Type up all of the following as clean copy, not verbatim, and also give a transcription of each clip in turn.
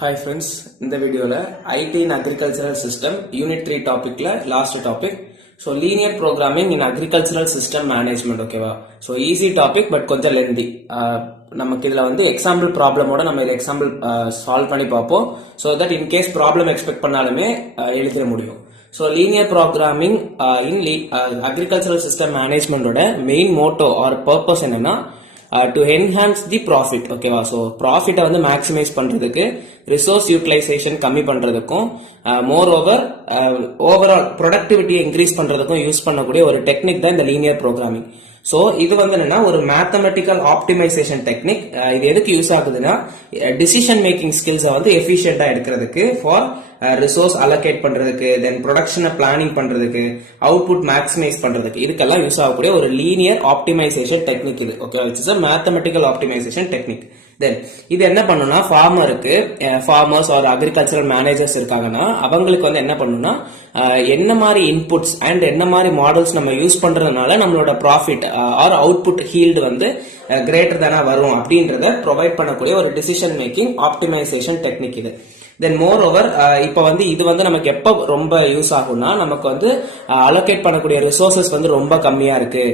Hi friends, in the video IT in agricultural system unit 3 topic last topic. So linear programming in agricultural system management okay va. So easy topic but konja lengthy. நமக்கு இதுல வந்து example ப்ராப்ளமோட நம்ம இத example solve பண்ணி பார்ப்போம். so that in case problem expect பண்ணாலுமே எழுதிட முடியும். So linear programming in agricultural system management ஓட main motto or purpose என்னன்னா to enhance the profit ஓகேவா. ஸோ ப்ராஃபிட்டை வந்து மேக்ஸிமைஸ் பண்றதுக்கு ரிசோர்ஸ் யூட்டிலைசேஷன் கம்மி பண்றதுக்கும் மோர் ஓவரால் ப்ரொடக்டிவிட்டியை இன்க்ரீஸ் பண்றதுக்கும் யூஸ் பண்ணக்கூடிய ஒரு டெக்னிக் தான் இந்த லீனியர் ப்ரோக்ராமிங். சோ இது வந்து என்னன்னா ஒரு மேத்தமெட்டிக்கல் ஆப்டிமைசேஷன் டெக்னிக். இது எதுக்கு யூஸ் ஆகுதுன்னா டிசிஷன் மேக்கிங் ஸ்கில்ஸை வந்து எஃபிஷியன்டா எடுக்கிறதுக்கு, ஃபார் ரிசோர்ஸ் அலோகேட் பண்றதுக்கு, தென் ப்ரொடக்ஷனை பிளானிங் பண்றதுக்கு, அவுட்புட் மேக்ஸிமைஸ் பண்றதுக்கு, இதுக்கெல்லாம் யூஸ் ஆகக்கூடிய ஒரு லீனியர் ஆப்டிமைசேஷன் டெக்னிக் இது. Okay, it's a mathematical optimisation technique. Then இது என்ன பண்ணுனா ஃபார்மர்ஸ் ஆர் அக்ரிகல்ச்சரல் மேனேஜர்ஸ் இருக்காங்கன்னா அவங்களுக்கு வந்து என்ன பண்ணுனா என்ன மாதிரி இன்புட்ஸ் அண்ட் என்ன மாதிரி மாடல்ஸ் நம்ம யூஸ் பண்றதுனால நம்மளோட ப்ராஃபிட் ஆர் அவுட்புட் ஹீல்டு வந்து கிரேட்டர் தானா வரும் அப்படின்றத ப்ரொவைட் பண்ணக்கூடிய ஒரு டிசிஷன் மேக்கிங் ஆப்டிமைசேஷன் டெக்னிக் இது. தென் மோர் ஓவர் இப்ப வந்து இது வந்து நமக்கு எப்ப ரொம்ப யூஸ் ஆகும்னா நமக்கு வந்து அலோகேட் பண்ணக்கூடிய ரிசோர்சஸ் வந்து ரொம்ப கம்மியா இருக்கு,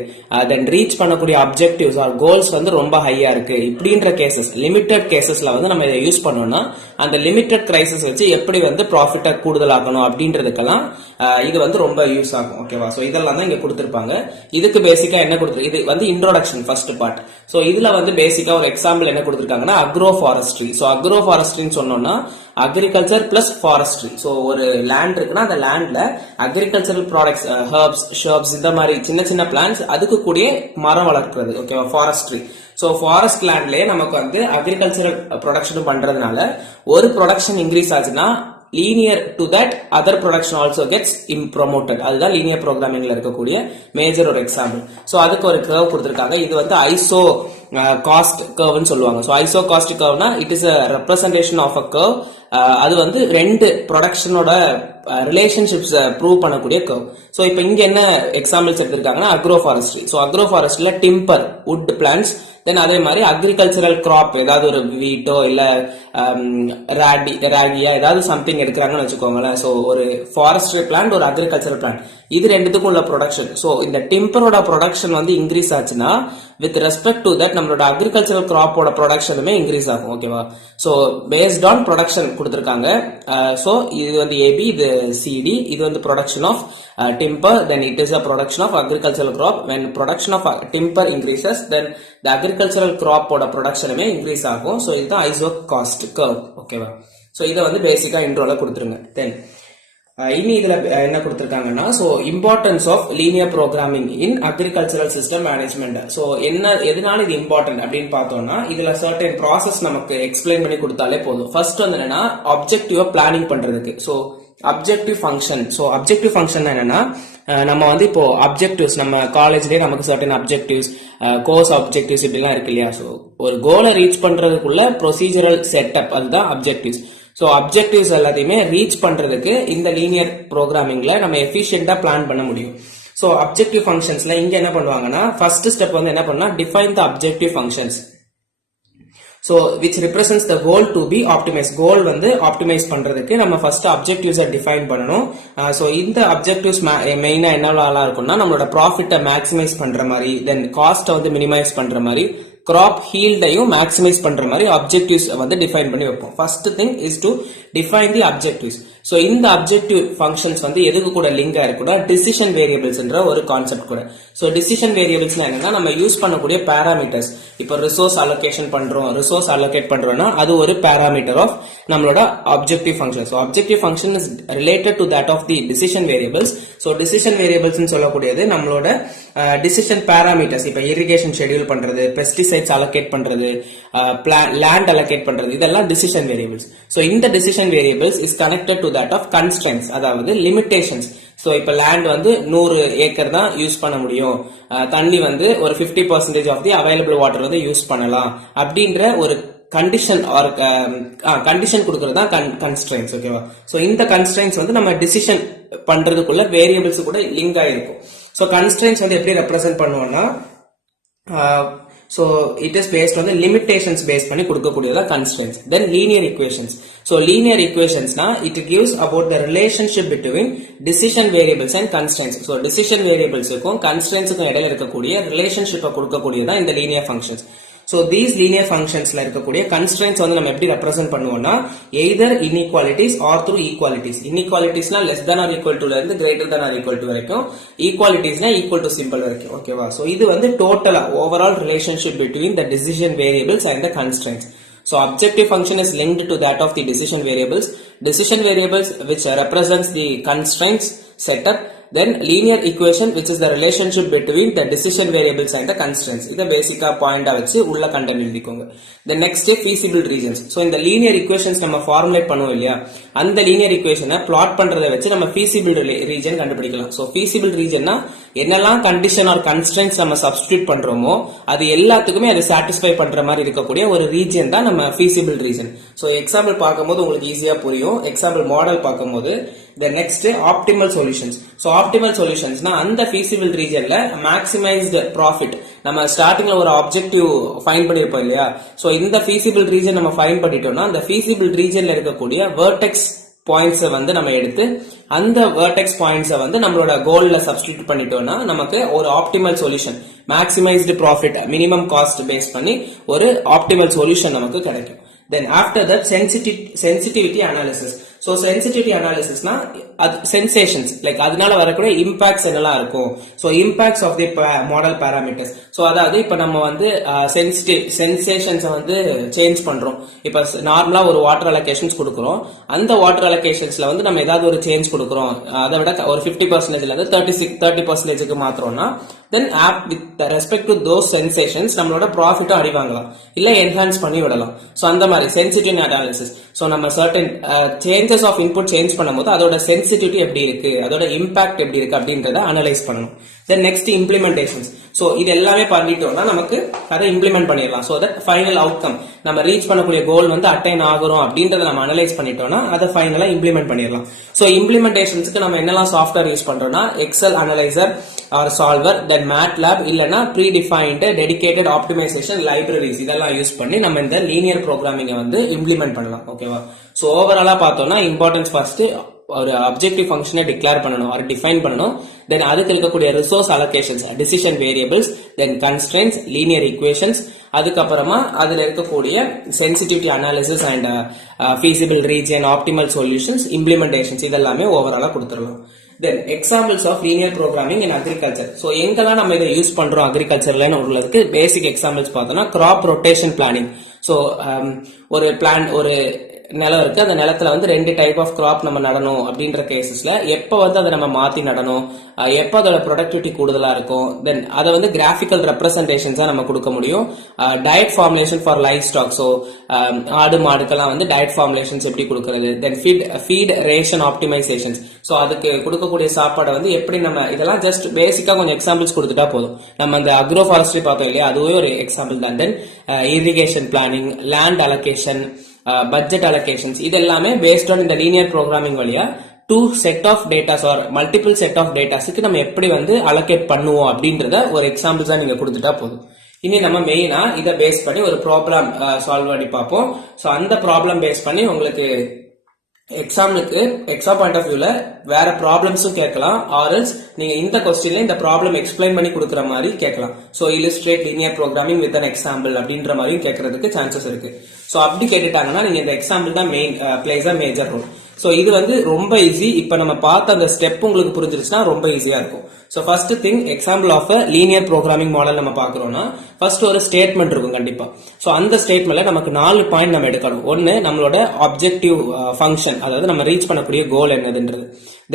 தென் ரீச் பண்ணக்கூடிய அப்ஜெக்டிவ்ஸ் ஆர் கோல்ஸ் வந்து ரொம்ப ஹையா இருக்கு, இப்படின்ற கேசஸ் லிமிடெட் கேசஸ்ல வந்து நம்ம இதை யூஸ் பண்ணோம்னா அந்த லிமிடெட் கிரைசஸ் வச்சு எப்படி வந்து ப்ராஃபிட்டை கூடுதலாக்கணும் அப்படின்றதுக்கெல்லாம் இது வந்து ரொம்ப யூஸ் ஆகும். ஓகேவா. சோ இதெல்லாம் தான் இங்க கொடுத்திருப்பாங்க. இதுக்கு பேசிக்கா என்ன கொடுத்து இது வந்து இன்ட்ரோடக்ஷன் ஃபர்ஸ்ட் பார்ட். சோ இதுல வந்து பேசிக்கா ஒரு எக்ஸாம்பிள் என்ன கொடுத்திருக்காங்கன்னா அக்ரோ ஃபாரஸ்ட்ரி. சோ அக்ரோ ஃபாரஸ்ட்ரின்னு சொன்னோம்னா அக்ரிகல்ச்சர் பிளஸ் ஃபாரஸ்ட்ரி. சோ ஒரு லேண்ட் இருக்குன்னா அந்த லேண்ட்ல அக்ரிகல்ச்சரல் ப்ராடக்ட்ஸ், ஹெர்ப்ஸ், ஷர்ப்ஸ், இந்த மாதிரி சின்ன சின்ன பிளான்ட்ஸ், அதுக்கு கூடிய மரம் வளர்க்கிறது. ஓகேவா, ஃபாரஸ்ட்ரி. சோ ஃபாரஸ்ட் லேண்ட்லயே நமக்கு வந்து அக்ரிகல்ச்சரல் ப்ரொடக்ஷன் பண்றதுனால ஒரு ப்ரொடக்ஷன் இன்க்ரீஸ் ஆச்சுன்னா linear to that other production also gets promoted. அதுதான் லீனியர் ப்ரோக்ராமிங்ல இருக்கக்கூடிய மேஜர் ஒரு எக்ஸாம்பிள். சோ அதுக்கு ஒரு கர்வ் கொடுத்திருக்காங்க. இது வந்து ஐசோ காஸ்ட் கர்வ்னு சொல்லுவாங்க. சோ ஐசோ காஸ்ட் கர்வ்னா it is a representation of a curve. அது வந்து ரெண்டு ப்ரொடக்ஷனோட ரிலேஷன்ஷிப்ஸ் ப்ரூவ் பண்ணக்கூடிய கர்வ். சோ இப்போ இங்க என்ன எக்ஸாம்பிள்ஸ் எடுத்திருக்காங்கன்னா அக்ரோ ஃபாரஸ்ட்ரி. சோ அக்ரோ ஃபாரஸ்ட்ல டிம்பர், வுட் பிளான்ட்ஸ், தென் அதே மாதிரி அக்ரிகல்ச்சரல் கிராப், ஏதாவது ஒரு வீட்டோ இல்ல ராகியா ஏதாவது சம்திங் எடுக்கிறாங்கன்னு வச்சுக்கோங்களேன். சோ ஒரு ஃபாரஸ்ட்ரி பிளான்ட், ஒரு அக்ரிகல்ச்சரல் பிளான்ட், இது ரெண்டுத்துக்கும் உள்ள ப்ரொடக்ஷன். சோ இந்த டிம்பரோட ப்ரொடக்ஷன் வந்து இன்க்ரீஸ் ஆச்சுன்னா வித் ரெஸ்பெக்ட் டு தட் நம்மளோட அக்ரிகல்ச்சரல் கிராப்போட ப்ரொடக்ஷனுமே இன்க்ரீஸ் ஆகும். ஓகேவா. சோ பேஸ்ட் ஆன் ப்ரொடக்ஷன் கொடுத்திருக்காங்க. சோ இது வந்து ஏபி, இது சிடி, இது வந்து production of timber, then it is a production of agricultural crop. When production of timber increases, then the agricultural crop ஓட ப்ரொடக்ஷனுமே இன்க்ரீஸ் ஆகும். சோ இதுதான் ஐசோ காஸ்ட் கர்வ். ஓகேவா. சோ இதை வந்து பேசிக்கா இன்ட்ரோல கொடுத்துருங்க. தென் இனி இதுல என்ன கொடுத்திருக்காங்கன்னா so importance of linear programming in agricultural system management. So எதனால இது இம்பார்ட்டன்ட் அப்படின்னு பார்த்தோம்னா இதுல சர்டன் ப்ராசஸ் நமக்கு எக்ஸ்பிளைன் பண்ணி கொடுத்தாலே போதும். ஃபர்ஸ்ட் வந்து என்னன்னா அப்ஜெக்டிவா பிளானிங் பண்றதுக்கு. So objective function. So objective function என்னன்னா நம்ம வந்து இப்போ அப்ஜெக்டிவ்ஸ் நம்ம காலேஜ்லயே நமக்கு சர்டன் அப்ஜெக்டிவ்ஸ், கோர்ஸ் அப்ஜெக்டிவ்ஸ் இப்படிலாம் இருக்கு இல்லையா. சோ ஒரு கோலை ரீச் பண்றதுக்குள்ள ப்ரொசீஜரல் செட்டப், அதுதான் அப்ஜெக்டிவ்ஸ். சோ அப்ஜெக்டிவ்ஸ் எல்லாத்தையுமே ரீச் பண்றதுக்கு இந்த லீனியர் ப்ரோக்ராமிங்ல நம்ம எஃபிஷியன்டா பிளான் பண்ண முடியும். சோ அப்ஜெக்டிவ் ஃபங்க்ஷன்ஸ்ல இங்க என்ன பண்ணுவாங்கன்னா ஃபர்ஸ்ட் ஸ்டெப் வந்து என்ன பண்ணா define the objective functions. So which represents the goal to be optimized. Goal வந்து ஆப்டிமைஸ் பண்றதுக்கு நம்ம ஃபர்ஸ்ட் அப்ஜெக்டிவ்ஸை டிஃபைன் பண்ணணும். சோ இந்த அப்ஜெக்டிவ்ஸ் மெயினா என்னவா இருக்கும்னா நம்மளோட ப்ராஃபிட்டை மேக்ஸிமைஸ் பண்ற மாதிரி, தென் காஸ்ட்டை வந்து மினிமைஸ் பண்ற மாதிரி, கிராப் ஹீல்டையும் மேக்ஸிமைஸ் பண்ற மாதிரி அப்ஜெக்டிவ்ஸ் வந்து டிஃபைன் பண்ணி வைப்போம். First thing is to define the objectives. So இந்த அப்ஜெக்டிவ் ஃபங்க்ஷன்ஸ் வந்து எதுக்கு கூட லிங்க் ஆயிருக்கூட டிசிஷன் வேரியபிள்ஸ்ன்ற ஒரு கான்செப்ட் கூட. சோ டிசிஷன் வேரியபிள்ஸ்னா என்னன்னா நம்ம யூஸ் பண்ணக்கூடிய பாராமீட்டர்ஸ். இப்போ ரிசோர்ஸ் அலோகேஷன் பண்றோம், ரிசோர்ஸ் அலோகேட் பண்றோம்னா அது ஒரு பாராமீட்டர் ஆஃப் நம்மளோட objective function. So objective function is related to that of the decision variables. So decision variables சொல்லக்கூடியது நம்மளோட டிசிஷன் பாராமீட்டர்ஸ். இப்போ இரிகேஷன் ஷெட்யூல் பண்றது, பெஸ்டிசைட்ஸ் அலோகேட் பண்றது, லேண்ட் அலோகேட் பண்றது, இதெல்லாம் டிசிஷன் வேரியபிள்ஸ். சோ இந்த decision variables is connected to that of constraints, அதாவது limitations. So இப்ப லேண்ட் வந்து 100 ஏக்கர் தான் யூஸ் பண்ண முடியும், தண்ணி வந்து ஒரு 50% ஆஃப் தி அவைலபிள் வாட்டர் வந்து யூஸ் பண்ணலாம் அப்படின்ற ஒரு கண்டிஷன் ஆர் கண்டிஷன் கொடுக்கறது தான் கன்ஸ்ட்ரெயின்ட்ஸ். ஓகேவா. சோ இந்த கன்ஸ்ட்ரெயின்ட்ஸ் வந்து நம்ம டிசிஷன் பண்றதுக்குள்ள வேரியபிள்ஸ் கூட லிங்க் ஆயிருக்கும். சோ கன்ஸ்ட்ரெயின்ட்ஸ் வந்து எப்படி ரெப்ரசென்ட் பண்ணுவோம்னா So it is based on the limitations based பண்ணி கொடுக்கக்கூடியதா constraints. Then linear equations. So linear equations na it gives about the relationship between decision variables and constraints. So decision variables க்கும் constraints க்கும் இடையில இருக்கக்கூடிய relationship கொடுக்கக்கூடியதா இந்த linear functions. So these linear functions ல இருக்கக்கூடிய constraints வந்து நம்ம எப்படி represent பண்ணுவோம்னா either inequalities or through equalities. Inequalities னா less than or equal to ல இருந்து greater than or equal to வரைக்கும், equalities னா equal to symbol வரைக்கும். ஓகேவா? So இது வந்து total overall relationship between the decision variables and the constraints. So objective function is linked to that of the decision variables. Decision variables which represents the constraints setup. Then linear equation which is the relationship between the decision variables and the constraints. இத பேசிக்கா பாயிண்டா வச்சு உள்ள content எழுதிக்கோங்க. The next feasible regions. So இந்த linear equations நம்ம formulate பண்ணுவோம் இல்லையா, அந்த linear equation பிளாட் பண்றதை வச்சு நம்ம feasible region கண்டுபிடிக்கலாம். So feasible regionனா என்னெல்லாம் கண்டிஷன் ஆர் கன்ஸ்ட்ரெயின்ட்ஸ் நம்ம சப்ஸ்டிட்யூட் பண்றோமோ அது எல்லாத்துக்குமே அதை சாட்டிஸ்ஃபை பண்ற மாதிரி இருக்கக்கூடிய ஒரு ரீஜன் தான் நம்ம feasible region. So எக்ஸாம்பிள் பார்க்கும்போது உங்களுக்கு ஈஸியா புரியும். எக்ஸாம்பிள் மாடல் பார்க்கும்போது the next optimal solutions. So optimal solutions na அந்த feasible regionல maximized profit நம்ம ஸ்டார்டிங்ல ஒரு ஆப்ஜெக்டிவ் ஃபைண்ட் பண்ணிருப்போம் இல்லையா. சோ இந்த feasible region நம்ம ஃபைண்ட் பண்ணிட்டோம்னா அந்த feasible regionல இருக்கக்கூடிய vertex பாயிண்ட்ஸ் வந்து நம்ம எடுத்து அந்த vertex பாயிண்ட்ஸ் வந்து நம்மளோட கோல்ல சப்ஸ்டிட்யூட் பண்ணிட்டோம்னா நமக்கு ஒரு optimal solution, maximised profit, minimum cost base பண்ணி ஒரு ஆப்டிமல் சொல்யூஷன் நமக்கு கிடைக்கும். Then after that sensitivity analysis. So sensitivity analysis na sensations like அதனால வரக்கூடிய impacts என்னலாம் இருக்கும். So impacts of the model parameters. So அதாவது இப்ப நம்ம வந்து sensations வந்து சேஞ்ச் பண்றோம். இப்ப நார்மலா ஒரு வாட்டர் அலோகேஷன்ஸ் கொடுக்கிறோம். அந்த வாட்டர் அலோகேஷன்ஸ்ல வந்து நம்ம ஏதாவது ஒரு சேஞ்ச் கொடுக்கிறோம், அதை விட ஒரு 50% ல இருந்து 30% மாத்துறோம்னா then with respect to those sensations நம்மளோட ப்ராஃபிட்டும் அடி வாங்கலாம், இல்ல என்ஹான்ஸ் பண்ணி விடலாம். சோ அந்த மாதிரி சென்சிட்டிவ் அனாலிசிஸ். சோ நம்ம certain changes of input change பண்ணும்போது அதோட சென்சிட்டிவிட்டி எப்படி இருக்கு, அதோட இம்பாக்ட் எப்படி இருக்கு அப்படின்றத அனலைஸ் பண்ணணும். Then next implementations. சோ இது எல்லாமே பண்ணிட்டோம்னா நமக்கு அதை இம்ப்ளிமெண்ட் பண்ணிடலாம். சோ தட் ஃபைனல் அவுட்கம் நம்ம ரீச் பண்ணக்கூடிய கோல் வந்து அட்டைன் ஆகுறோம் அப்படின்றத நம்ம அனலைஸ் பண்ணிட்டோம்னா அதை ஃபைனலா இம்ப்ளிமெண்ட் பண்ணிடலாம். சோ இம்ப்ளிமெண்டேஷன்ஸ்க்கு நம்ம என்னெல்லாம் சாஃப்ட்வேர் யூஸ் பண்றோம்னா Excel analyser or solver, then MATLAB இல்லனா predefined dedicated optimisation libraries இதெல்லாம் யூஸ் பண்ணி நம்ம இந்த லீனியர் ப்ரோக்ராமிங்கை வந்து இம்ப்ளிமெண்ட் பண்ணலாம். ஓகேவா? சோ ஓவராலா பார்த்தோம்னா இம்பார்ட்டன்ஸ் ஃபர்ஸ்ட் ஒரு அப்ஜெக்டிவ் ஃபங்க்ஷனை டிக்ளேர் பண்ணணும், ஒரு டிஃபைன் பண்ணணும். தென் அதுக்கு இருக்கக்கூடிய ரிசோர்ஸ் அலோகேஷன்ஸ், டிசிஷன் வேரியபிள்ஸ், தென் கன்ஸ்ட்ரெயின்ட்ஸ், லீனியர் ஈக்குவேஷன்ஸ், அதுக்கப்புறமா அதுல இருக்கக்கூடிய sensitivity analysis and feasible region, optimal solutions, implementations இதெல்லாமே ஓவராலா கொடுத்துடலாம். Then examples of linear programming in agriculture. So எங்கெல்லாம் நம்ம இதை யூஸ் பண்றோம் அக்ரிகல்ச்சர்லன்னு உள்ளதுக்கு பேசிக் எக்ஸாம்பிள்ஸ் பார்த்தோம்னா கிராப் ரொட்டேஷன் பிளானிங். ஸோ ஒரு பிளான், ஒரு நிலம் இருக்கு, அந்த நிலத்துல வந்து 2 டைப் ஆஃப் கிராப் நம்ம நடணும் அப்படின்ற கேசஸ்ல எப்ப வந்து அதை நம்ம மாத்தி நடணும், எப்ப அதோட ப்ரொடக்டிவிட்டி கூடுதலா இருக்கும், தென் அதை வந்து கிராபிக்கல் ரெப்ரசன்டேஷன்ஸா நம்ம கொடுக்க முடியும். Diet formulation for livestock. So ஆடு மாடுக்கெல்லாம் வந்து டயட் ஃபார்முலேஷன்ஸ் எப்படி கொடுக்கறது, then feed ration optimisations. So அதுக்கு கொடுக்கக்கூடிய சாப்பாடை வந்து எப்படி நம்ம, இதெல்லாம் ஜஸ்ட் பேசிக்கா கொஞ்சம் எக்ஸாம்பிள்ஸ் கொடுத்துட்டா போதும். நம்ம அந்த அக்ரோ ஃபாரஸ்ட்ரி பார்த்தோம் இல்லையா, அதுவே ஒரு எக்ஸாம்பிள் தான். Then irrigation planning, land allocation, budget allocations இதெல்லாமே பேஸ்ட் ஆன் இந்த லீனியர் ப்ரோக்ராமிங் வழியா 2 set of datas or multiple set of டேட்டாஸ்க்கு நம்ம எப்படி வந்து அலோகேட் பண்ணுவோம் அப்படின்றத ஒரு எக்ஸாம்பிள்ஸா நீங்க கொடுத்துட்டா போதும். இனி நம்ம மெயினா இதை பேஸ் பண்ணி ஒரு ப்ராப்ளம் சால்வ் பண்ணி பார்ப்போம். ஸோ அந்த ப்ராப்ளம் பேஸ் பண்ணி உங்களுக்கு எக்ஸாமுக்கு எக்ஸாம் பாயிண்ட் ஆஃப் வியூல வேற ப்ராப்ளம்ஸும் கேட்கலாம், ஆர்எல்ஸ் நீங்க இந்த கொஸ்டின்ல இந்த ப்ராப்ளம் எக்ஸ்பிளைன் பண்ணி கொடுக்குற மாதிரி கேட்கலாம். So illustrate linear programming with an example அப்படின்ற மாதிரியும் கேட்கறதுக்கு சான்சஸ் இருக்கு. ஸோ அப்படி கேட்டுட்டாங்கன்னா நீங்க இந்த எக்ஸாம்பிள் தான் main plays a major role. So இது வந்து ரொம்ப ஈஸி. இப்ப நம்ம பார்த்த அந்த ஸ்டெப் உங்களுக்கு புரிஞ்சிருச்சுன்னா ரொம்ப ஈஸியா இருக்கும். So first thing example of a linear programming model நம்ம பாக்குறோம்னா ஃபர்ஸ்ட் ஒரு ஸ்டேட்மெண்ட் இருக்கும் கண்டிப்பா. ஸோ அந்த ஸ்டேட்மெண்ட்ல நமக்கு 4 பாயிண்ட் நம்ம எடுக்கணும். ஒன்னு நம்மளோட ஆப்ஜெக்டிவ் ஃபங்க்ஷன், அதாவது நம்ம ரீச் பண்ணக்கூடிய கோல் என்னதுன்றது.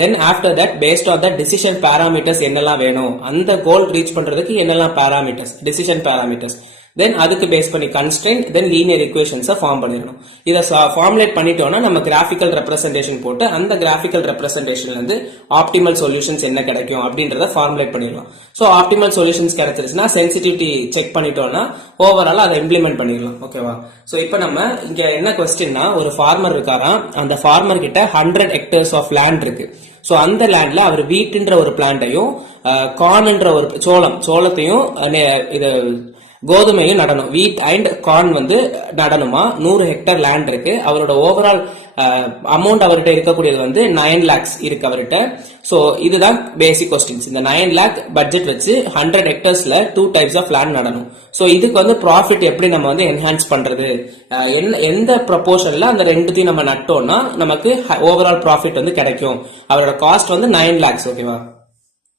Then after that based on the decision parameters என்னெல்லாம் வேணும், அந்த கோல் ரீச் பண்றதுக்கு என்னெல்லாம் பேராமீட்டர்ஸ், டிசிஷன் பேராமீட்டர்ஸ். தென் அதுக்கு பேஸ் பண்ணி கன்ஸ்ட்ரெயின்ட், தென் லீனியர் ஈக்குவேஷன்ஸை ஃபார்ம் பண்ணிடணும். இதை ஃபார்முலேட் பண்ணிட்டோம்னா நம்ம கிராஃபிக்கல் ரெப்ரசன்டேஷன் போட்டு அந்த கிராஃபிக்கல் ரெப்ரசன்டேஷன்ல இருந்து ஆப்டிமல் சொல்யூஷன்ஸ் என்ன கிடைக்கும் அப்படின்றத ஃபார்முலேட் பண்ணிடலாம். ஸோ ஆப்டிமல் சொல்யூஷன்ஸ் கிடைச்சிருச்சுன்னா சென்சிட்டிவிட்டி செக் பண்ணிட்டோம்னா ஓவரால் அதை இம்ப்ளிமெண்ட் பண்ணிடலாம். ஓகேவா? ஸோ இப்போ நம்ம இங்க என்ன கொஸ்டின்னா, ஒரு ஃபார்மர் இருக்காராம், அந்த ஃபார்மர் கிட்ட 100 hectares ஆஃப் லேண்ட் இருக்கு. ஸோ அந்த லேண்ட்ல அவர் வீட்டுன்ற ஒரு பிளான்ட்டையும் கார்ன்ன்ற ஒரு சோளத்தையும் இது கோதுமையும் நடணும். வீட் அண்ட் கார்ன் வந்து நடணுமா. 100 ஹெக்டேர் லேண்ட் இருக்கு. அவரோட ஓவரால் அமௌண்ட் அவர்கிட்ட இருக்கக்கூடியது வந்து 9 lakhs இருக்கு அவர்கிட்ட. சோ இதுதான் பேசிக் கொஸ்டின்ஸ். இந்த 9 lakh பட்ஜெட் வச்சு 100 ஹெக்டர்ஸ்ல 2 டைப்ஸ் ஆஃப் லேண்ட் நடணும். சோ இதுக்கு வந்து ப்ராஃபிட் எப்படி நம்ம வந்து என்ஹான்ஸ் பண்றது, எந்த ப்ரொபோர்ஷன்ல அந்த ரெண்டுத்தையும் நம்ம நட்டோம்னா நமக்கு ஓவரால் ப்ராஃபிட் வந்து கிடைக்கும். அவரோட காஸ்ட் வந்து 9 lakhs. ஓகேவா.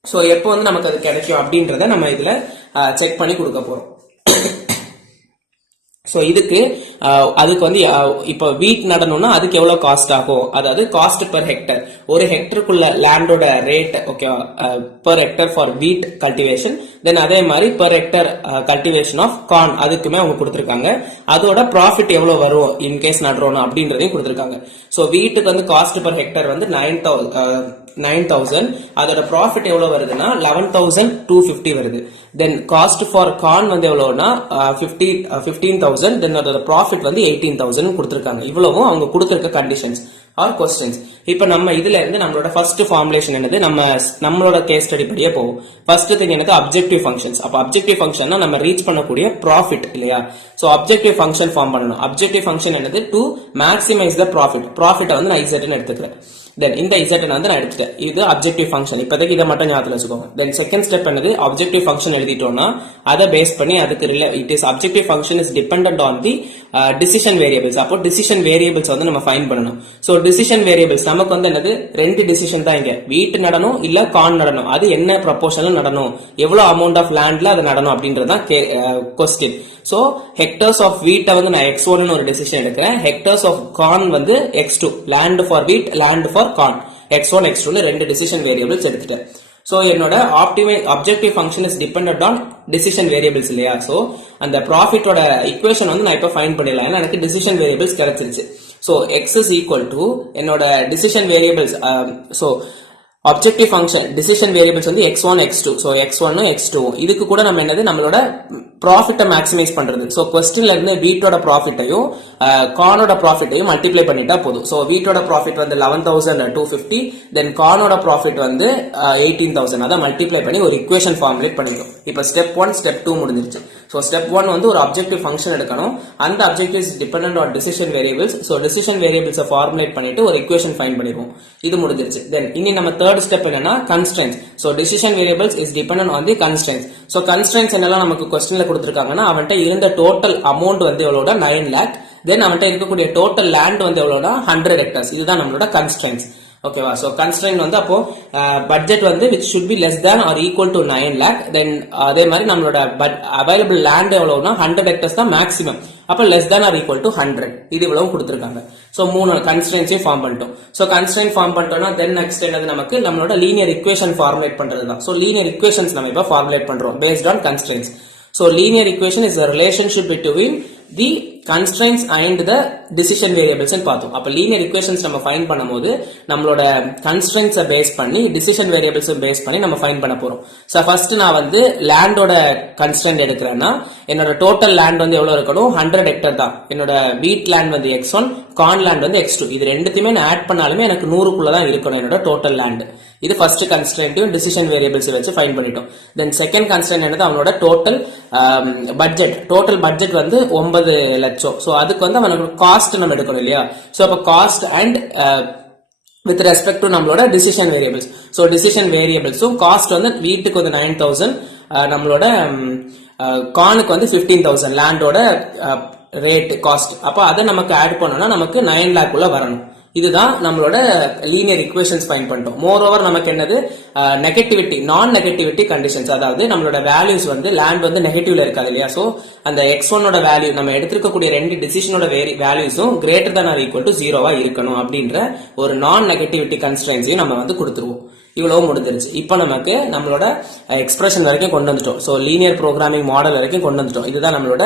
சோ எப்போ வந்து நமக்கு அது கிடைக்கும் அப்படின்றத நம்ம இதுல செக் பண்ணி கொடுக்க போறோம். சோ அதுக்கு வந்து இப்ப வீட் நடணும்னா அதுக்கு எவ்வளவு காஸ்ட் ஆகும், அதாவது காஸ்ட் பெர் ஹெக்டர், ஒரு ஹெக்டருக்குள்ள லேண்டோட ரேட். ஓகேவா. Per hectare for wheat cultivation. Then அதே மாதிரி per hectare cultivation of corn அதுக்குமே அவங்க கொடுத்திருக்காங்க. அதோட ப்ராஃபிட் எவ்வளவு வரும் இன்கேஸ் நடுறோம் அப்படின்றதையும் கொடுத்திருக்காங்க. சோ வீட்டுக்கு வந்து காஸ்ட் பெர் ஹெக்டர் வந்து 9,000. அதோட ப்ராஃபிட் எவ்வளவு வருதுன்னா 11,250 வருது. தென் காஸ்ட் ஃபார் கார்ன் வந்து எவ்வளவுனா 15,000. தென் அதோட ப்ராஃபிட் வந்து 18,000 கொடுத்திருக்காங்க. இவ்வளவும் அவங்க கொடுத்திருக்க கண்டிஷன்ஸ் ஆர் கொஸ்டின்ஸ். இப்ப நம்ம இதுல இருந்து நம்மளோட ஃபர்ஸ்ட் ஃபார்முலேஷன் என்னது, நம்மளோட கேஸ் ஸ்டடி படியே போவோம். ஃபர்ஸ்ட் திங் என்னது, அப்ஜெக்டிவ் ஃபங்க்ஷன்ஸ். அப்ப அப்ஜெக்டிவ் ஃபங்க்ஷன்னா நம்ம ரீச் பண்ணக்கூடிய ப்ராஃபிட் இல்லையா. சோ அப்ஜெக்டிவ் ஃபங்க்ஷன் ஃபார்ம் பண்ணணும். அப்ஜெக்டிவ் ஃபங்க்ஷன் என்னது, டு மேக்ஸிமைஸ் த ப்ராஃபிட். ப்ராஃபிட்டை வந்து நான் Z ன்னு எடுத்துக்கிறேன். தென் இந்த Z வந்து நான் எடுத்துட்டேன். இது அப்ஜெக்டிவ் ஃபங்க்ஷன். இப்போதைக்கு இதை மட்டும் ஞாபகத்துல வச்சுக்கோங்க. தென் செகண்ட் ஸ்டெப் என்னது, அப்ஜெக்டிவ் ஃபங்க்ஷன் எழுதிட்டோம்னா அதை பேஸ் பண்ணி அதுக்கு it is objective function is dependent on the decision variables. அப்போ டிசிஷன் வேரியபிள்ஸ் வந்து நம்ம ஃபைண்ட் பண்ணணும். சோ டிசிஷன் வேரியபிள்ஸ் நமக்கு வந்து என்னது, 2 டிசிஷன் தான் இங்க. வீட் நடணும் இல்ல கார்ன் நடணும். அது என்ன ப்ரொபோர்ஷன்ல நடணும், எவ்வளவு அமௌண்ட் ஆஃப் லேண்ட்ல அது நடணும் அப்படின்றதான் கொஸ்டின். சோ ஹெக்டர்ஸ் ஆஃப் வீட்டை வந்து நான் X1 ன்னு ஒரு டிசிஷன் எடுக்கிறேன். ஹெக்டர்ஸ் ஆஃப் கார்ன் வந்து X2. லேண்ட் ஃபார் வீட், land for corn, X1 X2 ன்னு 2 டிசிஷன் வேரியபிள்ஸ் எடுத்துட்டேன். சோ என்னோட objective function is dependent on decision variables இல்லையா. சோ அந்த ப்ராஃபிட்டோட ஈக்குவேஷன் வந்து நான் இப்ப ஃபைண்ட் பண்ணிடலாம். ஏன்னா எனக்கு டிசிஷன் வேரியபிள்ஸ் கிடைச்சிருச்சு. So X is equal to என்னோட decision variables. So objective function decision variables வந்து X1 X2. So X1 X2 இதுக்கு கூட நம்ம என்னது, நம்மளோட ப்ராஃபிட்டை மேக்ஸிமைஸ் பண்றது. சோ क्वेश्चनல இருந்து வீட்டோட ப்ராஃபிட்டையும் கார்னோட ப்ராஃபிட்டையும் மல்டிப்ளை பண்ணிட்டா போதும். சோ வீட்டோட ப்ராஃபிட் வந்து 11,250. தென் கார்னோட ப்ராஃபிட் வந்து 18,000. அதை மல்டிப்ளை பண்ணி ஒரு ஈக்குவேஷன் ஃபார்முலேட் பண்ணிக்கும். இப்போ ஸ்டெப் 1 ஸ்டெப் 2 முடிஞ்சிருச்சு. சோ ஸ்டெப் 1 வந்து ஒரு அப்ஜெக்டிவ் ஃபங்க்ஷன் எடுக்கணும். அந்த objective is dependent on decision variables. So decision வேரியபிள்ஸை ஃபார்முலேட் பண்ணிட்டு ஒரு ஈக்குவேஷன் ஃபைண்ட் பண்ணிடுவோம். இது முடிஞ்சிருச்சு. தென் இனி நம்ம தேர்ட் ஸ்டெப் என்னன்னா constrains. So decision variables is dependent on the constrains. So constrains என்னெல்லாம் நமக்கு क्वेश्चनல கொடுத்திருக்காங்கன்னா, அவன்கிட்ட இருந்த டோட்டல் அமௌண்ட் வந்து எவ்வளவுனா 9 lakh. தென் அவன்கிட்ட இருக்கக்கூடிய டோட்டல் லேண்ட் வந்து எவ்வளவுனா 100 hectares. இதுதான் நம்மளோட கன்ஸ்ட்ரெயின்ஸ். ஓகேவா. சோ கன்ஸ்ட்ரெயின்ட் வந்து அப்போ பட்ஜெட் வந்து which should be less than or equal to 9 lakh. தென் அதே மாதிரி நம்மளோட அவைலபிள் லேண்ட் எவ்வளவுனா 100 hectares தான் மேக்ஸிமம். அப்ப less than or equal to 100. இது இவ்வளவு கொடுத்திருக்காங்க. சோ 3 கன்ஸ்ட்ரெயின்ஸையும் ஃபார்ம் பண்ணிட்டோம். சோ கன்ஸ்ட்ரெயின்ட் ஃபார்ம் பண்ணிட்டோம்னா தென் நெக்ஸ்ட் என்னது, நமக்கு நம்மளோட லீனியர் ஈக்குவேஷன் ஃபார்முலேட் பண்றதுதான். சோ லீனியர் ஈக்குவேஷன்ஸ் நம்ம இப்ப ஃபார்முலேட் பண்றோம் based on constraints. So linear equation is a relationship between the constraints and the decision variables ன்னு பார்த்தோம். அப்ப linear equations நம்ம ஃபைண்ட் பண்ணும்போது நம்மளோட constraints பேஸ் பண்ணி decision variables பேஸ் பண்ணி நம்ம ஃபைண்ட் பண்ண போறோம். சோ ஃபர்ஸ்ட் நான் வந்து லேண்டோட constraint எடுக்கிறேன்னா என்னோட டோட்டல் லேண்ட் வந்து எவ்வளவு இருக்கணும், 100 hectare தான். என்னோட வீட் லேண்ட் வந்து X1, கார்ன் லேண்ட் வந்து X2. இது ரெண்டுத்தையுமே நான் ஆட் பண்ணாலுமே எனக்கு 100க்குள்ள தான் இருக்கணும் என்னோட டோட்டல் லேண்ட். இது ஃபர்ஸ்ட் கன்ஸ்ட்ரெயின்ட்டையும் டிசிஷன் வேரியபிள்ஸ் வச்சு ஃபைண்ட் பண்ணிட்டோம். தென் செகண்ட் கன்ஸ்ட்ரெயின்ட் என்னது, அவனோட டோட்டல் பட்ஜெட். டோட்டல் பட்ஜெட் வந்து 9 லட்சம். சோ அதுக்கு வந்து அவனோட காஸ்ட் நம்ம எடுக்கணும் இல்லையா. சோ அப்ப cost and with respect to நம்மளோட டிசிஷன் வேரியபிள்ஸ். சோ டிசிஷன் வேரியபிள்ஸும் காஸ்ட் வந்து வீட்டுக்கு வந்து 9,000, நம்மளோட கார்னுக்கு வந்து 15,000 லேண்டோட ரேட் காஸ்ட். அப்ப அதை நமக்கு ஆட் பண்ணோம்னா நமக்கு 9 lakh உள்ள வரணும். இதுதான் நம்மளோட லீனியர் ஈக்குவேஷன்ஸ் ஃபைண்ட் பண்ணிட்டோம். மோர் ஓவர் நமக்கு என்னது, நெகட்டிவிட்டி, நான் நெகட்டிவிட்டி கண்டிஷன்ஸ். அதாவது நம்மளோட வேல்யூஸ் வந்து லேண்ட் வந்து நெகட்டிவ்ல இருக்காது இல்லையா. சோ அந்த X1 ஓட வேல்யூ நம்ம எடுத்திருக்கக்கூடிய 2 டிசிஷனோட வேல்யூஸும் greater than or equal to 0 இருக்கணும் அப்படின்ற ஒரு நான் நெகட்டிவிட்டி கன்ஸ்ட்ரெயின்ஸையும் நம்ம வந்து கொடுத்துருவோம். இவ்வளவு முடிஞ்சிருச்சு. இப்ப நமக்கு நம்மளோட எக்ஸ்பிரஷன் வரைக்கும் கொண்டு வந்துட்டோம். சோ லீனியர் ப்ரோக்ராமிங் மாடல் வரைக்கும் கொண்டு வந்துட்டோம். இதுதான் நம்மளோட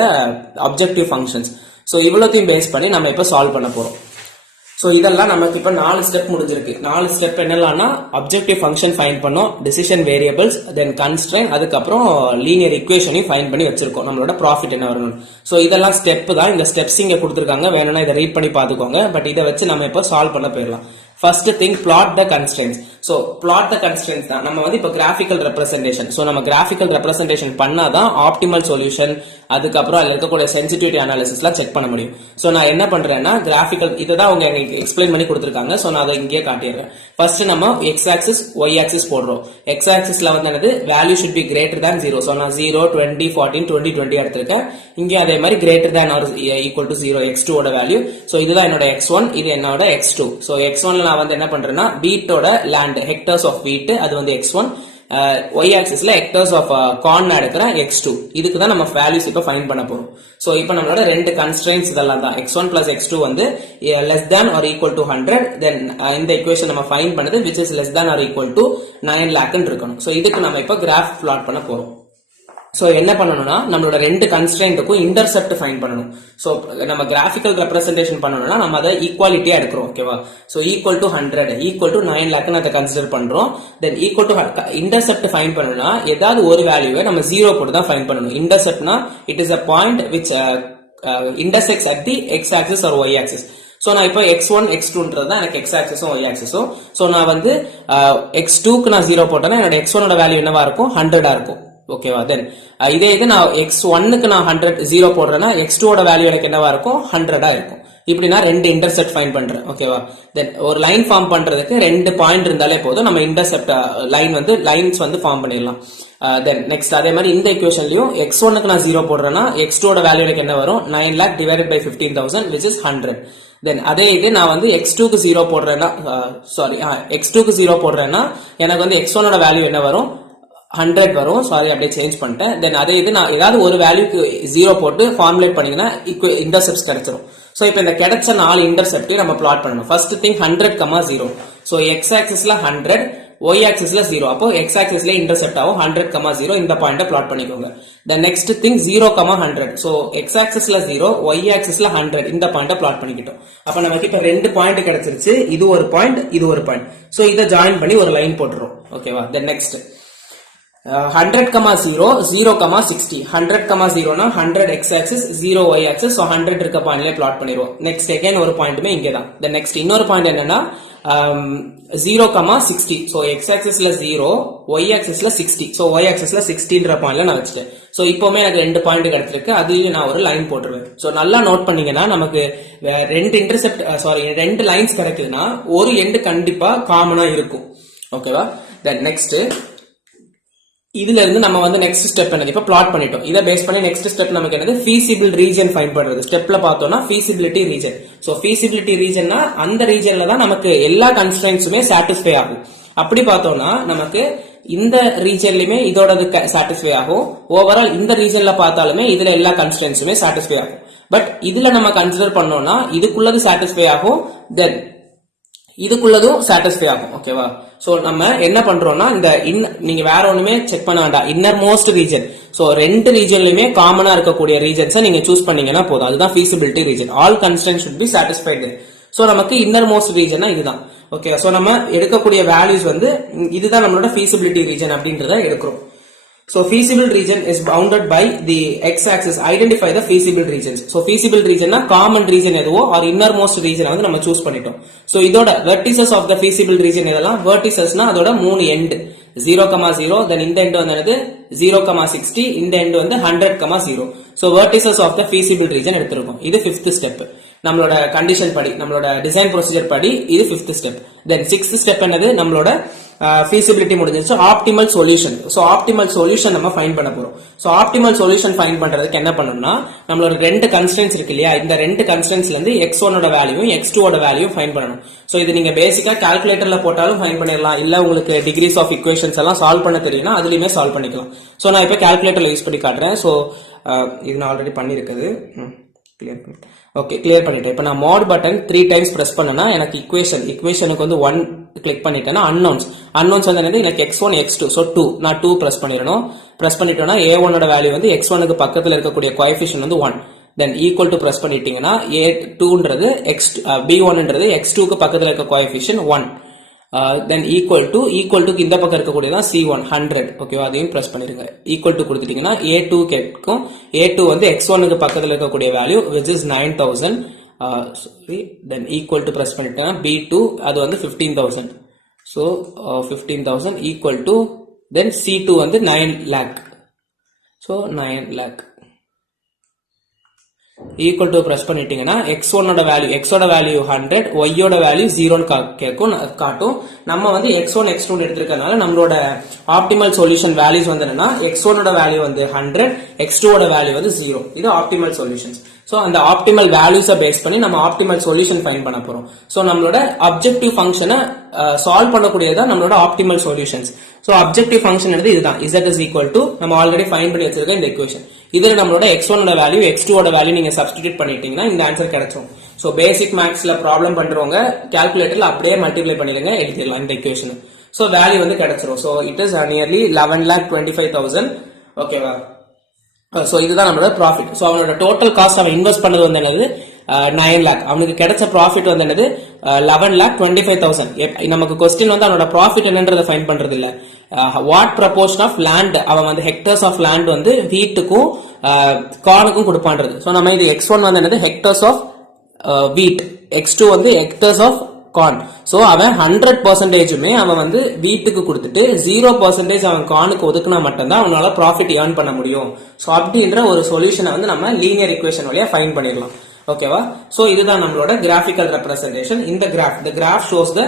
அப்ஜெக்டிவ் ஃபங்க்ஷன்ஸ். சோ இவ்வளோத்தையும் பேஸ் பண்ணி நம்ம இப்ப சால்வ் பண்ண போறோம். சோ இதெல்லாம் நமக்கு இப்ப 4 ஸ்டெப் முடிஞ்சிருக்கு. 4 ஸ்டெப் என்னெல்லாம்னா அப்ஜெக்டிவ் ஃபங்க்ஷன் ஃபைண்ட் பண்ணோம், டிசிஷன் வேரியபிள்ஸ், தென் கன்ஸ்ட்ரெயின்ட், அதுக்கப்புறம் லீனியர் ஈக்குவேஷனையும் ஃபைண்ட் பண்ணி வச்சிருக்கோம் நம்மளோட ப்ராஃபிட் என்ன வரணும். சோ இதெல்லாம் ஸ்டெப் தான். இந்த ஸ்டெப்ஸ் இங்க கொடுத்துருக்காங்க, வேணும்னா இதை ரீட் பண்ணி பாத்துக்கோங்க. பட் இதை வச்சு நம்ம இப்ப சால்வ் பண்ண போயிடலாம். First thing plot the constraints. So plot the constraints தான் நம்ம வந்து இப்போ graphical representation. So நம்ம graphical representation பண்ணாதான் ஆப்டிமல் சொல்யூஷன், அதுக்கப்புறம் அதில் இருக்கக்கூடிய சென்சிட்டிவிட்டி அனாலிசிஸ்லாம் செக் பண்ண முடியும். ஸோ நான் என்ன பண்றேன்னா கிராஃபிக்கல் இதுதான் அவங்க எனக்கு எக்ஸ்பிளைன் பண்ணி கொடுத்துருக்காங்க. ஸோ நான் அதை இங்கேயே காட்டிடுறேன். ஃபர்ஸ்ட் நம்ம எக்ஸ் ஆக்சிஸ் ஒய் ஆக்சிஸ் போடுறோம். எக்ஸ் ஆக்சிஸ்ல வந்து என்னது value should be greater than 0. So நான் 0, 20, 14, 20, 20 எடுத்திருக்கேன். இங்கே அதே மாதிரி greater than or equal to 0 x2 ஓட வேல்யூ. ஸோ இதுதான் என்னோட x1, இது என்னோட x2. ஸோ x1ல நான் வந்து என்ன பண்றேன்னா வீட்டோட லேண்ட் ஹெக்டர்ஸ் ஆஃப் வீட் அது வந்து x1, y ஆக்சிஸ்ல ஹெக்டர்ஸ் ஆஃப் கார்ன் எடுக்கிறேன் x2. இதுக்கு தான் நம்ம வேல்யூஸ் இப்போ ஃபைண்ட் பண்ண போறோம். சோ இப்போ நம்மளோட ரெண்டு கன்ஸ்ட்ரெயின்ட்ஸ் இதெல்லாம் தான் x1 plus x2 வந்து less than or equal to 100. then இந்த ஈக்குவேஷன் நம்ம ஃபைண்ட் பண்ணது which is less than or equal to 9 lakh ன்னு இருக்கணும். சோ இதுக்கு நம்ம இப்போ கிராஃப் பிளாட் பண்ண போறோம். சோ என்ன பண்ணணும்னா நம்மளோட ரெண்டு கன்ஸ்ட்ரெயின்ட்டுக்கும் இன்டர்செப்ட் ஃபைண்ட் பண்ணணும். சோ நம்ம கிராஃபிக்கல் ரெப்ரசன்டேஷன் பண்ணணும்னா நம்ம அதை ஈக்குவாலிட்டியா எடுக்கிறோம். ஓகேவா? So equal to 100 equal to 9 lakh அதை கன்சிடர் பண்றோம். Then equal to intercept find பண்ணணும்னா ஏதாவது ஒரு வேல்யூவை நம்ம 0 போட்டு தான் ஃபைண்ட் பண்ணணும். இன்டர்செப்ட்னா it is a point which intersects at the x axis or y axis. So நான் இப்போ x1 x2ன்றது தான் எனக்கு x ஆக்சிஸும் y ஆக்சிஸும். சோ நான் வந்து x2க்கு நான் 0 போட்டேன்னா என்னோட x1 ஓட வேல்யூ என்னவா இருக்கும்? 100 இருக்கும். ஓகேவா? தென் இதே இது நான் x1க்கு நான் 100 0 போடுறேன்னா x2 ஓட வேல்யூ எனக்கு என்னவா இருக்கும்? 100 இருக்கும். இப்படி நான் ரெண்டு இன்டர்செப்ட் ஃபைண்ட் பண்றேன். ஓகேவா? தென் ஒரு லைன் ஃபார்ம் பண்றதுக்கு ரெண்டு பாயிண்ட் இருந்தாலே போதும். நம்ம இன்டர்செப்ட் லைன்ஸ் வந்து ஃபார்ம் பண்ணிடலாம். தென் நெக்ஸ்ட் அதே மாதிரி இந்த ஈக்குவேஷன்லயும் x1க்கு நான் 0 போடுறேன்னா x2 ஓட வேல்யூ எனக்கு என்ன வரும்? 9 lakh divided by 15,000 which is 100. தென் அதே இது நான் வந்து x2க்கு 0 போடுறேன்னா x2க்கு 0 போடுறேன்னா எனக்கு வந்து x1 ஓட வேல்யூ என்ன வரும்? 100 வரும். சாரி அப்படியே சேஞ்ச் பண்ணிட்டேன். தென் அதே இது நான் ஏதாவது ஒரு வேல்யூக்கு 0 போட்டு ஃபார்முலேட் பண்ணீங்கன்னா இன்டர்செப்ட்ஸ் கிடைச்சிரும். சோ இப்போ இந்த கிடைச்ச 4 இன்டர்செப்டையும் நம்ம பிளாட் பண்ணணும். First thing 100, 0. So x ஆக்சிஸ்ல 100, y ஆக்சிஸ்ல 0. அப்போ x ஆக்சிஸ்ல இன்டர்செப்ட் ஆகும் 100, 0. இந்த பாயிண்ட பிளாட் பண்ணிக்கோங்க. the next thing 0, 100. So x ஆக்சிஸ்ல 0, y ஆக்சிஸ்ல 100. இந்த பாயிண்ட பிளாட் பண்ணிக்கிட்டோம். அப்ப நமக்கு இப்ப ரெண்டு பாயிண்ட் கிடைச்சிருச்சு. இது ஒரு பாயிண்ட், இது ஒரு பாயிண்ட். சோ இத ஜாயின் பண்ணி ஒரு லைன் போட்டுறோம். ஓகேவா? then next 100, 0, 0, 60. 100, 0 னா 100 x axis, 0 y axis. so 100 இருக்க பாயிண்ட்ல பிளாட் பண்ணிடுவோம். நெக்ஸ்ட் again ஒரு பாயிண்ட்மே இங்கே தான். the next இன்னொரு பாயிண்ட் என்னன்னா 0, 60. so x axisல 0, y axisல 60. so y axisல 60ன்ற பாயிண்ட்ல நான் வச்சிட்டேன். சோ இப்போமே எனக்கு ரெண்டு பாயிண்ட் கிடைச்சிருக்கு. அதுலயும் நான் ஒரு லைன் போட்டுருவேன். சோ நல்லா நோட் பண்ணீங்கன்னா நமக்கு ரெண்டு லைன்ஸ் கிடைக்குதுன்னா ஒரு எண்ட் கண்டிப்பா காமனா இருக்கும். ஓகேவா? தென் நெக்ஸ்ட் இதுல இருந்து நம்ம வந்து நெக்ஸ்ட் ஸ்டெப் என்னது? இப்ப பிளாட் பண்ணிட்டோம். இதை பேஸ் பண்ணி நெக்ஸ்ட் ஸ்டெப் நமக்கு என்னது? feasible region ஃபைண்ட் பண்றது. ஸ்டெப்ல பார்த்தோம்னா feasibility region. சோ feasibility regionனா அந்த ரீஜன்ல தான் நமக்கு எல்லா கன்ஸ்ட்ரெயின்ட்ஸுமே சாட்டிஸ்ஃபை ஆகும். அப்படி பார்த்தோம்னா நமக்கு இந்த ரீஜன்லயுமே இதோடது சாட்டிஸ்ஃபை ஆகும். ஓவரால் இந்த ரீஜன்ல பார்த்தாலுமே இதுல எல்லா கன்ஸ்ட்ரெயின்ட்ஸுமே சாட்டிஸ்ஃபை ஆகும். பட் இதுல நம்ம கன்சிடர் பண்ணோம்னா இதுக்குள்ளது சாட்டிஸ்ஃபை ஆகும், தென் இதுக்குள்ளதும் சாட்டிஸ்ஃபை ஆகும். ஓகேவா? சோ நம்ம என்ன பண்றோம்னா இந்த நீங்க வேற ஒண்ணுமே செக் பண்ண வேண்டாம். Inner most region. சோ ரெண்டு ரீஜன்லயுமே காமனா இருக்கக்கூடிய ரீஜன்ஸை நீங்க சூஸ் பண்ணீங்கன்னா போதும். அதுதான் feasibility region. All constraints should be satisfied. So நமக்கு இன்னர் மோஸ்ட் ரீஜன்னா இதுதான். ஓகே. சோ நம்ம எடுக்கக்கூடிய வேல்யூஸ் வந்து இதுதான் நம்மளோட feasibility region அப்படின்றத எடுக்கிறோம். So feasible region is bounded by the x-axis. Identify the feasible regions. So feasible region na common region எதுவோ or innermost region வந்து நம்ம choose பண்ணிட்டோம். So இதோட vertices of the feasible region எதெல்லாம்? vertices na அதோட 3 end. 0, 0, then இந்த end வந்து என்னது? 0, 60, இந்த end வந்து 100, 0. So vertices of the feasible region எடுத்திருக்கோம். இது 5th step. நம்மளோட கண்டிஷன் படி, நம்மளோட டிசைன் ப்ரொசீஜர் படி இது 5th ஸ்டெப். தென் 6th ஸ்டெப் என்னது? நம்மளோட feasibility முடிஞ்சிருச்சு. Optimal solution. So optimal solution நம்ம ஃபைண்ட் பண்ண போறோம். சோ ஆப்டிமல் சொல்யூஷன் ஃபைண்ட் பண்றதுக்கு என்ன பண்ணணும்னா நம்மளோட ரெண்டு கன்ஸ்ட்ரெயின்ட்ஸ் இருக்கு இல்லையா? இந்த ரெண்டு கன்ஸ்ட்ரெயின்ட்ஸ்ல இருந்து x1 ஓட வேல்யூவும் x2 ஓட வேல்யூவும் ஃபைண்ட் பண்ணணும். சோ இது நீங்க பேசிக்கா கால்குலேட்டர்ல போட்டாலும் ஃபைண்ட் பண்ணிடலாம். இல்ல உங்களுக்கு டிகிரிஸ் ஆஃப் ஈக்குவேஷன்ஸ் எல்லாம் சால்வ் பண்ண தெரியும்னா அதுலயுமே சால்வ் பண்ணிக்கலாம். சோ நான் இப்ப கால்குலேட்டர்ல யூஸ் பண்ணி காட்டுறேன். சோ இது நான் ஆல்ரெடி பண்ணிருக்குது. கிளியர் பண்ணிட்டேன். இப்ப நான் மோட் பட்டன் 3 டைம்ஸ் பிரஸ் பண்ணனா எனக்கு ஈக்குவேஷனுக்கு வந்து 1 கிளிக் பண்ணிட்டேன்னா அன்னோன்ஸ் வந்து என்னது? எனக்கு x1 x2. சோ 2 நான் 2 பிரஸ் பண்ணிடணும். பிரஸ் பண்ணிட்டோம்னா a1 ஓட வேல்யூ வந்து x1க்கு பக்கத்துல இருக்கக்கூடிய கோஎஃபிஷியன்ட் வந்து 1. தென் ஈக்குவல் டு பிரஸ் பண்ணிட்டீங்கன்னா a2ன்றது b1ன்றது x2க்கு பக்கத்துல இருக்க கோஎஃபிஷியன்ட் 1. தென் ஈக்குவல் டு இந்த பக்கம் இருக்கக்கூடியதான் c1 100. ஓகேவா? அதையும் பிரஸ் பண்ணிருங்க. ஈக்குவல் டு கொடுத்துட்டீங்கன்னா a2 கேட்கும். a2 வந்து x1க்கு பக்கத்துல இருக்கக்கூடிய value which is 9000. then equal to press பண்ணிட்டேன். B2 அது வந்து 15,000. So 15,000 equal to then C2 வந்து 9 lakh. So 9 lakh equal to press பண்ணிட்டீங்கன்னா x1 ஓட வேல்யூ x ஓட வேல்யூ 100 y ஓட வேல்யூ 0 ன்னு காட்டும். நம்ம வந்து x1 x2 எடுத்துக்கறனால நம்மளோட ஆப்டிமல் சொல்யூஷன் வேல்யூஸ் வந்து என்னன்னா x1 ஓட வேல்யூ வந்து 100 x2 ஓட வேல்யூ வந்து 0. இது ஆப்டிமல் சொல்யூஷன்ஸ். சோ அந்த ஆப்டிமல் வேல்யூஸை பேஸ் பண்ணி நம்ம ஆப்டிமல் சொல்யூஷன் ஃபைண்ட் பண்ண போறோம். சோ நம்மளோட அப்ஜெக்டிவ் ஃபங்க்ஷனை சால்வ் பண்ணக்கூடியதான் நம்மளோட optimal solutions. So objective function வந்து இதுதான் z is equal to நம்ம ஆல்ரெடி ஃபைண்ட் பண்ணி வச்சிருக்க இந்த ஈக்குவேஷன். இதுல நம்மளோட x1 ஓட வேல்யூ x2 ஓட வேல்யூ நீங்க சப்ஸ்டிட்யூட் பண்ணிட்டீங்கன்னா இந்த ஆன்சர் கிடைச்சிரும். சோ பேசிக் மேத்ஸ்ல ப்ராப்ளம் பண்றவங்க கால்குலேட்டர்ல அப்படியே மல்டிப்ளை பண்ணிடுங்க, எழுதிடலாம் இந்த ஈக்குவேஷன். சோ வேல்யூ வந்து கிடைச்சிரும். So it is nearly 11,25,000. ஓகேவா? சோ இதுதான் நம்மளோட ப்ராஃபிட். சோ அவனோட டோட்டல் காஸ்ட் அவன் இன்வெஸ்ட் பண்ணது வந்து என்னது 9 lakh. அவனுக்கு கிடைச்ச ப்ராஃபிட் வந்து என்னது 11,25,000. நமக்கு கொஸ்டின் வந்து அவனோட ப்ராஃபிட் என்னன்றதை ஃபைண்ட் பண்றது இல்ல, வாட் ப்ரப்போர்ஷன் ஆஃப் லேண்ட் அவன் வந்து ஹெக்டர்ஸ் ஆஃப் லேண்ட் வந்து வீட்டுக்கும் கார்னுக்கும் கொடுப்பான்றது. சோ நம்ம இது x1 வந்து என்னது ஹெக்டர்ஸ் ஆஃப் வீட், x2 வந்து ஹெக்டர்ஸ் ஆஃப் கார்ன். சோ அவன் 100% அவன் வந்து வீட்டுக்கு கொடுத்துட்டு 0% அவன் கார்னுக்கு ஒதுக்குனா மட்டும்தான் அவனால ப்ராஃபிட் ஏர்ன் பண்ண முடியும். சோ அப்படின்ற ஒரு சொல்யூஷனை வந்து நம்ம லீனியர் ஈக்குவேஷன் வழியா ஃபைண்ட் பண்ணிடலாம். ஓகேவா? சோ இதுதான் நம்மளோட கிராஃபிக்கல் ரெப்ரசன்டேஷன். இந்த graph shows the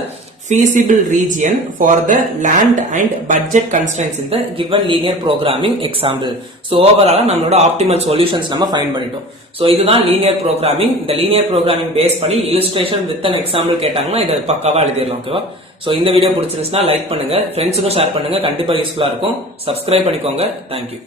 feasible region for the land and budget constraints in the given linear programming example. So overall நம்மளோட optimal solutions நம்ம find பண்ணிட்டோம். So இதுதான் linear programming. இந்த linear programming பேஸ் பண்ணி illustration with an example கேட்டாங்கன்னா இதை பக்காவா எழுதிடலாம். ஓகேவா? So இந்த வீடியோ பிடிச்சிருந்துச்சுன்னா லைக் பண்ணுங்க, ஃப்ரெண்ட்ஸுக்கும் ஷேர் பண்ணுங்க, கண்டிப்பா யூஸ்ஃபுல்லா இருக்கும். சப்ஸ்கிரைப் பண்ணிக்கோங்க. தேங்க்யூ.